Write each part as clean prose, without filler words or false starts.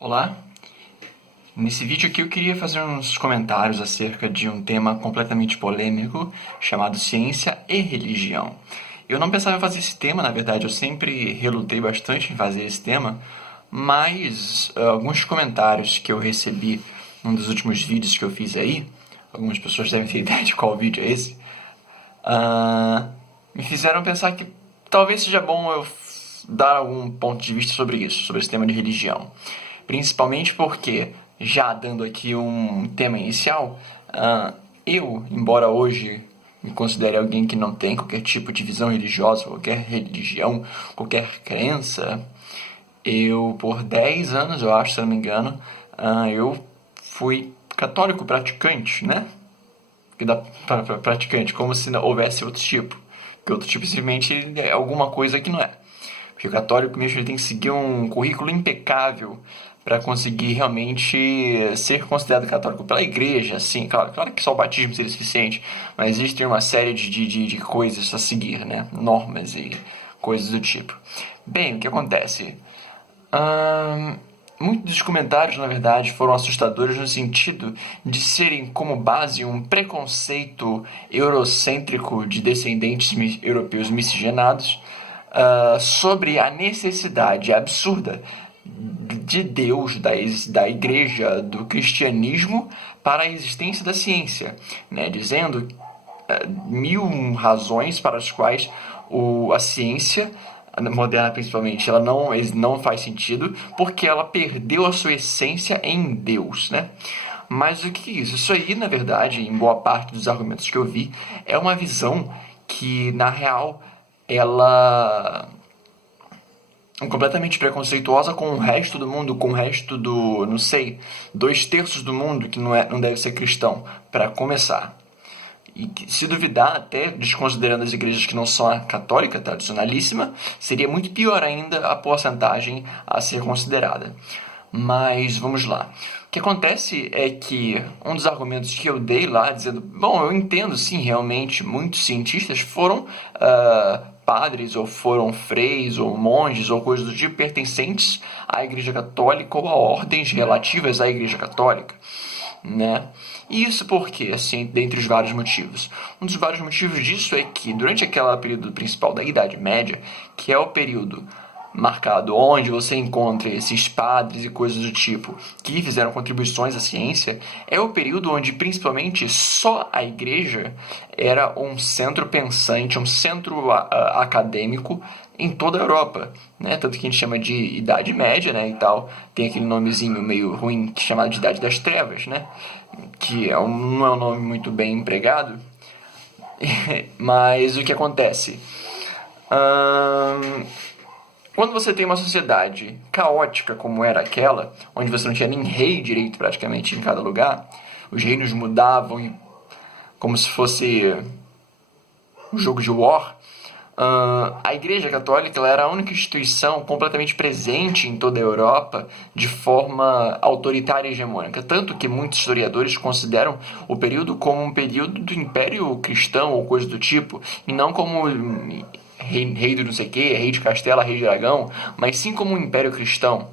Olá, nesse vídeo aqui eu queria fazer uns comentários acerca de um tema completamente polêmico chamado ciência e religião. Eu não pensava em fazer esse tema, na verdade, eu sempre relutei bastante em fazer esse tema, mas alguns comentários que eu recebi num dos últimos vídeos que eu fiz aí, algumas pessoas devem ter ideia de qual vídeo é esse, ah, me fizeram pensar que talvez seja bom eu dar algum ponto de vista sobre isso, sobre esse tema de religião. Principalmente porque, já dando aqui um tema inicial, eu, embora hoje me considere alguém que não tem qualquer tipo de visão religiosa, qualquer religião, qualquer crença, eu, por 10 anos, eu acho, se não me engano, eu fui católico praticante, né? Que dá para praticante, como se não houvesse outro tipo. Porque outro tipo simplesmente é alguma coisa que não é. Porque o católico mesmo ele tem que seguir um currículo impecável para conseguir realmente ser considerado católico pela igreja, assim, claro que só o batismo seria suficiente, mas existe uma série de coisas a seguir, né? Normas e coisas do tipo. Bem, o que acontece? Muitos dos comentários, na verdade, foram assustadores no sentido de serem como base um preconceito eurocêntrico de descendentes europeus miscigenados sobre a necessidade absurda de Deus, da igreja, do cristianismo para a existência da ciência, né? Dizendo mil razões para as quais a ciência moderna principalmente, ela não faz sentido porque ela perdeu a sua essência em Deus, né? Mas o que é isso? Isso aí, na verdade, em boa parte dos argumentos que eu vi, é uma visão que, na real, ela é completamente preconceituosa com o resto do mundo, com o resto do, não sei, 2/3 do mundo que não deve ser cristão, para começar. E se duvidar, até desconsiderando as igrejas que não são a católica tradicionalíssima, seria muito pior ainda a porcentagem a ser considerada. Mas vamos lá. O que acontece é que um dos argumentos que eu dei lá, dizendo, bom, eu entendo sim, realmente, muitos cientistas foram padres, ou foram freis, ou monges, ou coisas do tipo, pertencentes à Igreja Católica ou a ordens relativas à Igreja Católica, né? E isso por quê? Assim, dentre os vários motivos. Um dos vários motivos disso é que durante aquele período principal da Idade Média, que é o período marcado onde você encontra esses padres e coisas do tipo que fizeram contribuições à ciência, é o período onde principalmente só a igreja era um centro pensante, um centro acadêmico em toda a Europa, né? Tanto que a gente chama de Idade Média, né, e tal. Tem aquele nomezinho meio ruim chamado de Idade das Trevas, né? Que não é um nome muito bem empregado. Mas o que acontece? Quando você tem uma sociedade caótica como era aquela, onde você não tinha nem rei direito praticamente em cada lugar, os reinos mudavam como se fosse um jogo de war, a Igreja Católica ela era a única instituição completamente presente em toda a Europa de forma autoritária e hegemônica. Tanto que muitos historiadores consideram o período como um período do Império Cristão ou coisa do tipo, e não como rei do não sei o que, rei de Castela, rei de Aragão, mas sim como um Império Cristão.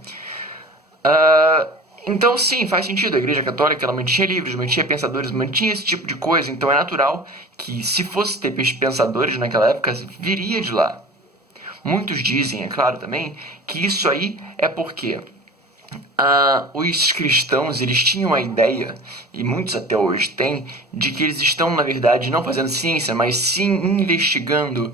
Então, sim, faz sentido. A Igreja Católica ela mantinha livros, mantinha pensadores, mantinha esse tipo de coisa. Então é natural que, se fosse ter pensadores naquela época, viria de lá. Muitos dizem, é claro também, que isso aí é porque os cristãos eles tinham a ideia, e muitos até hoje têm, de que eles estão, na verdade, não fazendo ciência, mas sim investigando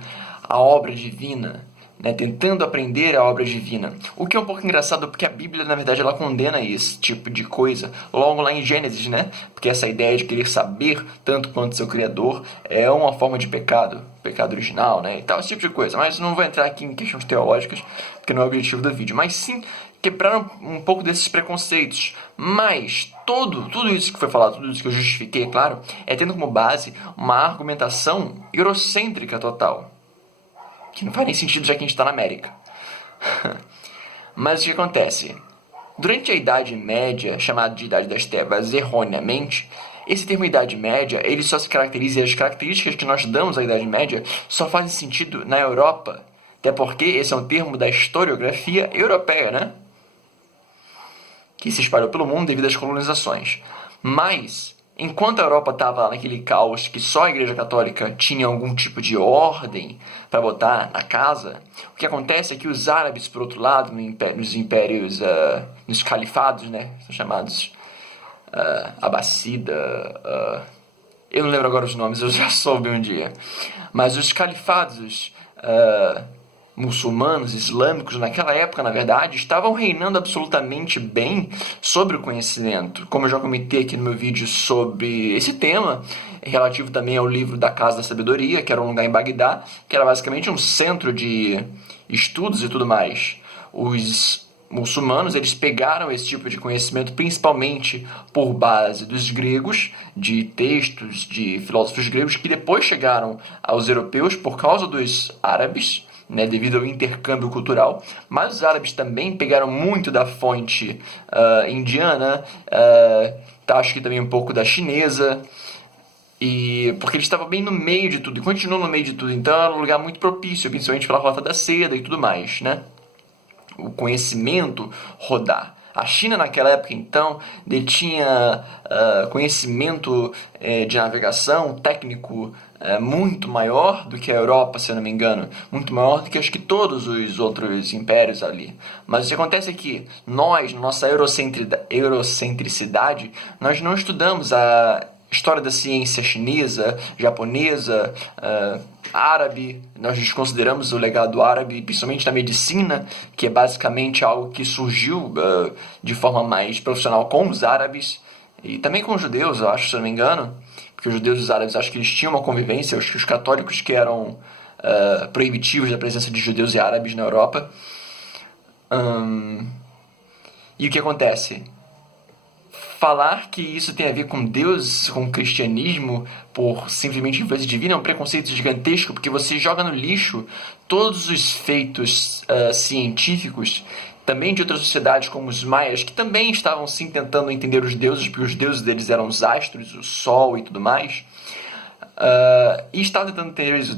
a obra divina, né, tentando aprender a obra divina. O que é um pouco engraçado porque a Bíblia, na verdade, ela condena esse tipo de coisa. Logo lá em Gênesis, né? Porque essa ideia de querer saber tanto quanto seu Criador é uma forma de pecado original, né? E tal, esse tipo de coisa. Mas não vou entrar aqui em questões teológicas, porque não é o objetivo do vídeo. Mas sim quebrar um pouco desses preconceitos. Mas tudo isso que foi falado, tudo isso que eu justifiquei, é claro, é tendo como base uma argumentação eurocêntrica total. Que não faz nem sentido já que a gente está na América. Mas o que acontece? Durante a Idade Média, chamada de Idade das Trevas erroneamente, esse termo Idade Média, ele só se caracteriza, e as características que nós damos à Idade Média só fazem sentido na Europa. Até porque esse é um termo da historiografia europeia, né? que se espalhou pelo mundo devido às colonizações. Mas, enquanto a Europa estava naquele caos que só a Igreja Católica tinha algum tipo de ordem para botar na casa, o que acontece é que os árabes, por outro lado, nos impérios, nos califados, né, são chamados Abássida, eu não lembro agora os nomes, eu já soube um dia, mas os califados muçulmanos, islâmicos, naquela época, na verdade, estavam reinando absolutamente bem sobre o conhecimento. Como eu já comentei aqui no meu vídeo sobre esse tema, relativo também ao livro da Casa da Sabedoria, que era um lugar em Bagdá, que era basicamente um centro de estudos e tudo mais. Os muçulmanos, eles pegaram esse tipo de conhecimento principalmente por base dos gregos, de textos de filósofos gregos, que depois chegaram aos europeus por causa dos árabes, né, devido ao intercâmbio cultural, mas os árabes também pegaram muito da fonte indiana, acho que também um pouco da chinesa, porque eles estavam bem no meio de tudo, e continuam no meio de tudo, então era um lugar muito propício, principalmente pela Rota da Seda e tudo mais, né? O conhecimento rodar. A China naquela época, então, detinha conhecimento de navegação técnico muito maior do que a Europa, se eu não me engano. Muito maior do que acho que todos os outros impérios ali. Mas o que acontece é que nós, na nossa eurocentricidade, nós não estudamos a história da ciência chinesa, japonesa, árabe. Nós desconsideramos o legado árabe, principalmente na medicina, que é basicamente algo que surgiu de forma mais profissional com os árabes e também com os judeus, eu acho, se eu não me engano, porque os judeus e os árabes, acho que eles tinham uma convivência, os católicos que eram proibitivos da presença de judeus e árabes na Europa. E o que acontece? Falar que isso tem a ver com Deus, com o cristianismo, por simplesmente influência divina, é um preconceito gigantesco, porque você joga no lixo todos os feitos científicos, também de outras sociedades como os maias, que também estavam sim tentando entender os deuses, porque os deuses deles eram os astros, o sol e tudo mais. E estavam tentando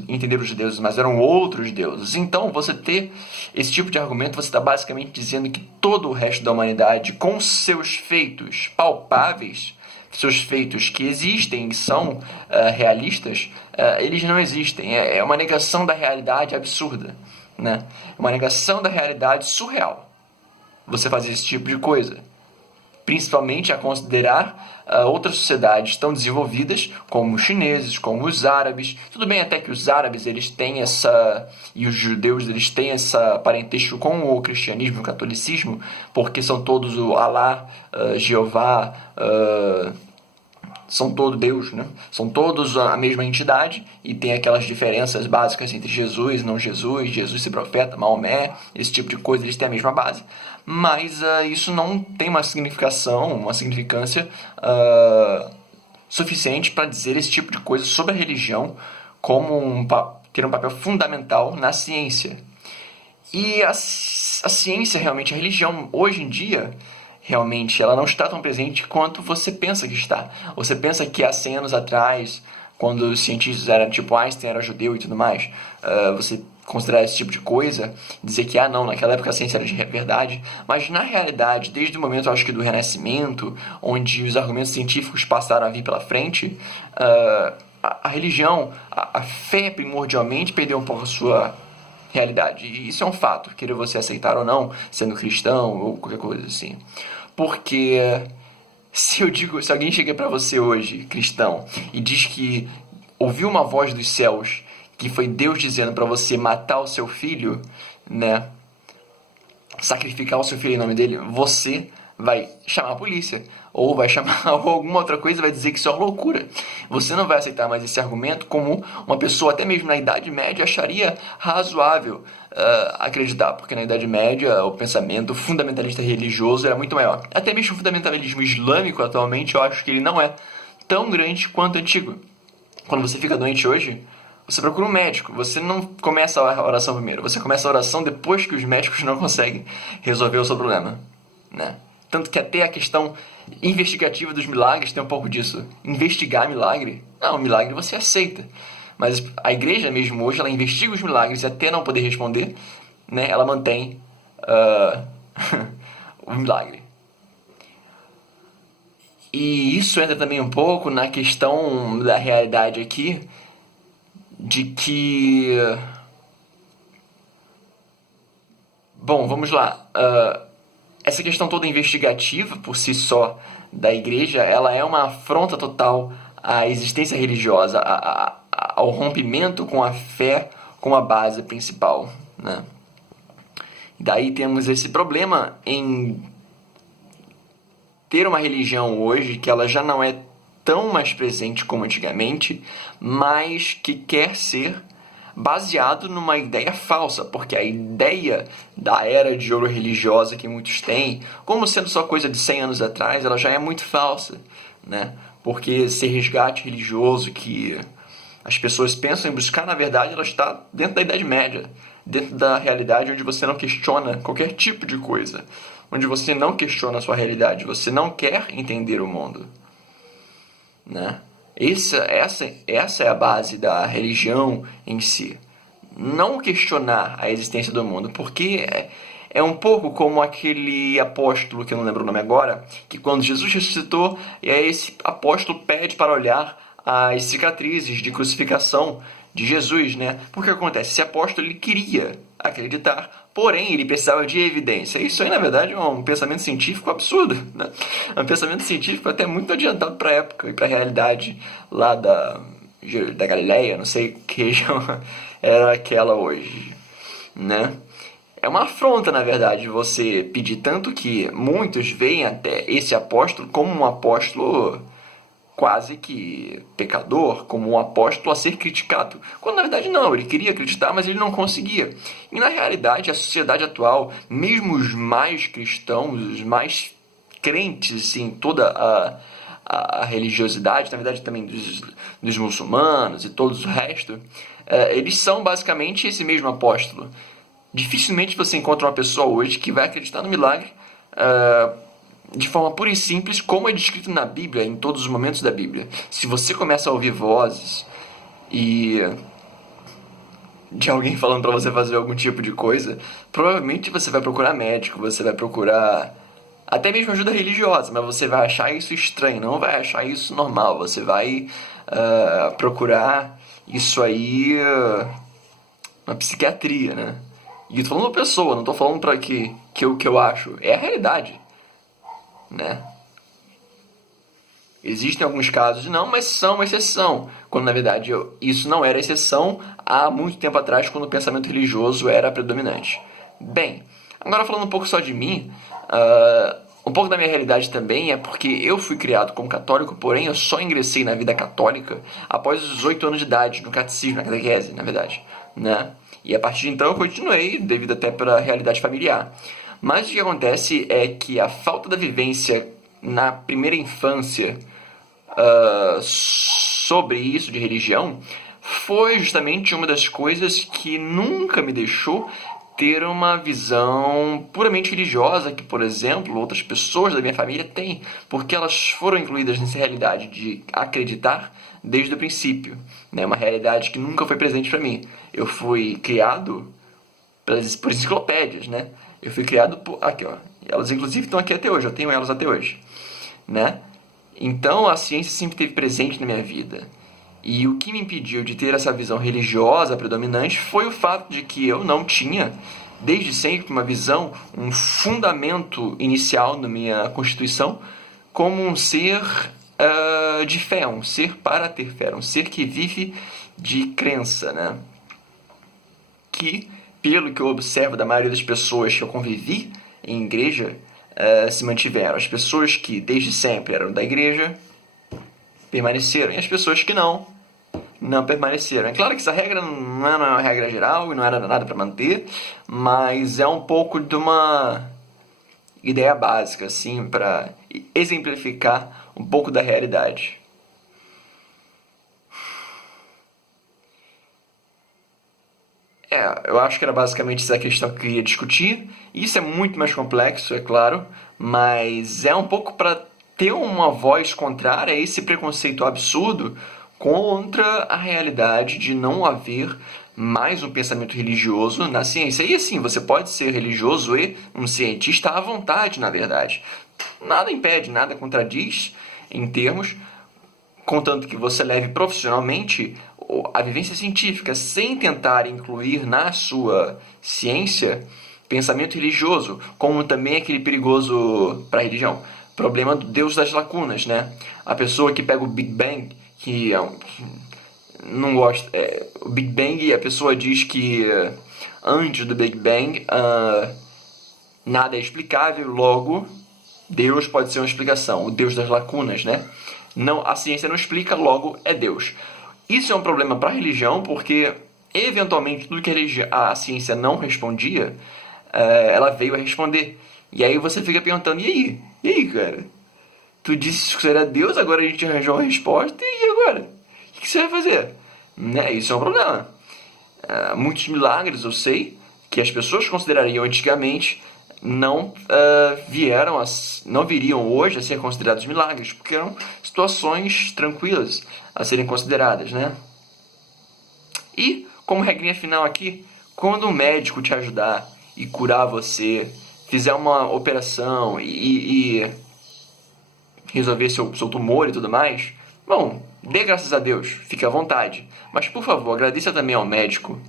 entender os deuses, mas eram outros deuses. Então, você ter esse tipo de argumento, você está basicamente dizendo que todo o resto da humanidade, com seus feitos palpáveis, seus feitos que existem e são realistas, eles não existem. É uma negação da realidade absurda, né? Uma negação da realidade surreal você fazer esse tipo de coisa. Principalmente a considerar outras sociedades tão desenvolvidas, como os chineses, como os árabes. Tudo bem até que os árabes eles têm e os judeus eles têm essa parentesco com o cristianismo e o catolicismo, porque são todos o Alá, Jeová, são todos Deus, né? São todos a mesma entidade e tem aquelas diferenças básicas entre Jesus, não Jesus, Jesus e profeta, Maomé, esse tipo de coisa, eles têm a mesma base. Mas isso não tem uma significância suficiente para dizer esse tipo de coisa sobre a religião como ter um papel fundamental na ciência. E a ciência, realmente, a religião, hoje em dia, realmente, ela não está tão presente quanto você pensa que está. Você pensa que há 100 anos atrás, quando os cientistas eram, tipo, Einstein era judeu e tudo mais, você considerar esse tipo de coisa, dizer que, não, naquela época a ciência era de verdade, mas na realidade, desde o momento, acho que do Renascimento, onde os argumentos científicos passaram a vir pela frente, a religião, a fé primordialmente perdeu um pouco a sua realidade. E isso é um fato, queira você aceitar ou não, sendo cristão ou qualquer coisa assim. Porque se alguém chega para você hoje, cristão, e diz que ouviu uma voz dos céus, que foi Deus dizendo para você matar o seu filho, né? Sacrificar o seu filho em nome dele, você vai chamar a polícia, ou vai chamar alguma outra coisa, vai dizer que isso é uma loucura. Você não vai aceitar mais esse argumento como uma pessoa, até mesmo na Idade Média, acharia razoável acreditar, porque na Idade Média o pensamento fundamentalista religioso era muito maior. Até mesmo o fundamentalismo islâmico, atualmente, eu acho que ele não é tão grande quanto antigo. Quando você fica doente hoje, você procura um médico, você não começa a oração primeiro, você começa a oração depois que os médicos não conseguem resolver o seu problema, né? Tanto que até a questão investigativa dos milagres tem um pouco disso. Investigar milagre? Não, milagre você aceita. Mas a igreja mesmo hoje, ela investiga os milagres até não poder responder, né? Ela mantém o milagre. E isso entra também um pouco na questão da realidade aqui, de que... Bom, vamos lá. Essa questão toda investigativa, por si só, da igreja, ela é uma afronta total à existência religiosa, ao rompimento com a fé como a base principal, né? Daí temos esse problema em ter uma religião hoje que ela já não é tão mais presente como antigamente, mas que quer ser baseado numa ideia falsa, porque a ideia da era de ouro religiosa que muitos têm, como sendo só coisa de 100 anos atrás, ela já é muito falsa, né? Porque esse resgate religioso que as pessoas pensam em buscar, na verdade, ela está dentro da Idade Média, dentro da realidade onde você não questiona qualquer tipo de coisa, onde você não questiona a sua realidade, você não quer entender o mundo, né? Essa é a base da religião em si. Não questionar a existência do mundo, porque é um pouco como aquele apóstolo, que eu não lembro o nome agora, que quando Jesus ressuscitou, esse apóstolo pede para olhar as cicatrizes de crucificação de Jesus, né? Porque acontece? Esse apóstolo ele queria acreditar, porém ele precisava de evidência. Isso aí, na verdade, é um pensamento científico absurdo, né? É um pensamento científico até muito adiantado para a época e para a realidade lá da Galileia, não sei que região era aquela hoje, né? É uma afronta, na verdade, você pedir tanto que muitos veem até esse apóstolo como um apóstolo quase que pecador, como um apóstolo a ser criticado, quando na verdade não, ele queria acreditar, mas ele não conseguia. E na realidade, a sociedade atual, mesmo os mais cristãos, os mais crentes em toda a religiosidade, na verdade também dos muçulmanos e todos o resto, eles são basicamente esse mesmo apóstolo. Dificilmente você encontra uma pessoa hoje que vai acreditar no milagre de forma pura e simples, como é descrito na Bíblia, em todos os momentos da Bíblia. Se você começa a ouvir vozes e de alguém falando para você fazer algum tipo de coisa, provavelmente você vai procurar médico, você vai procurar até mesmo ajuda religiosa, mas você vai achar isso estranho, não vai achar isso normal. Você vai procurar isso aí na psiquiatria, né? E eu tô falando uma pessoa, não tô falando para que eu acho. É a realidade, né? Existem alguns casos não, mas são exceção, quando na verdade isso não era exceção há muito tempo atrás, quando o pensamento religioso era predominante. Bem, agora falando um pouco só de mim, um pouco da minha realidade também é porque eu fui criado como católico, porém eu só ingressei na vida católica após os 18 anos de idade, no catecismo, na catequese, na verdade, né? E a partir de então eu continuei, devido até para a realidade familiar. Mas o que acontece é que a falta da vivência na primeira infância sobre isso de religião foi justamente uma das coisas que nunca me deixou ter uma visão puramente religiosa que, por exemplo, outras pessoas da minha família têm, porque elas foram incluídas nessa realidade de acreditar desde o princípio, né? Uma realidade que nunca foi presente para mim. Eu fui criado por enciclopédias, né? Eu fui criado por... Aqui, ó. Elas, inclusive, estão aqui até hoje. Eu tenho elas até hoje, né? Então, a ciência sempre esteve presente na minha vida. E o que me impediu de ter essa visão religiosa predominante foi o fato de que eu não tinha, desde sempre, uma visão, um fundamento inicial na minha constituição como um ser de fé, um ser para ter fé, um ser que vive de crença, né? Que, pelo que eu observo da maioria das pessoas que eu convivi em igreja, se mantiveram. As pessoas que desde sempre eram da igreja permaneceram, e as pessoas que não permaneceram. É claro que essa regra não é uma regra geral e não era nada para manter, mas é um pouco de uma ideia básica, assim, para exemplificar um pouco da realidade. Eu acho que era basicamente essa questão que eu queria discutir. Isso é muito mais complexo, é claro, mas é um pouco para ter uma voz contrária a esse preconceito absurdo contra a realidade de não haver mais um pensamento religioso na ciência. E assim, você pode ser religioso e um cientista à vontade, na verdade. Nada impede, nada contradiz em termos, contanto que você leve profissionalmente a vivência científica sem tentar incluir na sua ciência pensamento religioso, como também aquele perigoso para a religião problema do Deus das lacunas, né? A pessoa que pega o Big Bang, que não gosta, o Big Bang, a pessoa diz que antes do Big Bang nada é explicável, logo Deus pode ser uma explicação, o Deus das lacunas, né? Não, a ciência não explica, logo é Deus. Isso é um problema para a religião, porque eventualmente tudo que a ciência não respondia, ela veio a responder. E aí você fica perguntando, e aí? E aí, cara? Tu disse que era Deus, agora a gente arranjou uma resposta, e agora? O que você vai fazer? Né? Isso é um problema. Muitos milagres, eu sei, que as pessoas considerariam antigamente, não viriam hoje a ser considerados milagres, porque eram situações tranquilas a serem consideradas, né? E, como regrinha final aqui, quando um médico te ajudar e curar você, fizer uma operação e resolver seu tumor e tudo mais, bom, dê graças a Deus, fique à vontade. Mas, por favor, agradeça também ao médico.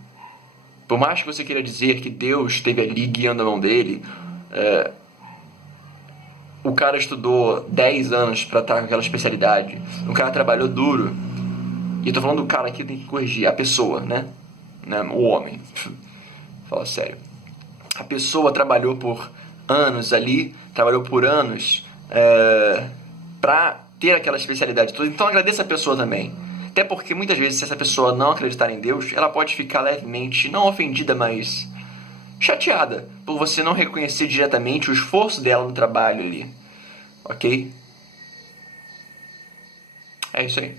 Por mais que você queira dizer que Deus esteve ali guiando a mão dele, o cara estudou 10 anos para estar com aquela especialidade. O cara trabalhou duro. E eu tô falando do cara aqui, tem que corrigir. A pessoa, né? O homem. Fala sério. A pessoa trabalhou por anos ali, trabalhou por anos para ter aquela especialidade toda. Então agradeça a pessoa também. Até porque muitas vezes, se essa pessoa não acreditar em Deus, ela pode ficar levemente, não ofendida, mas chateada por você não reconhecer diretamente o esforço dela no trabalho ali. Ok? É isso aí.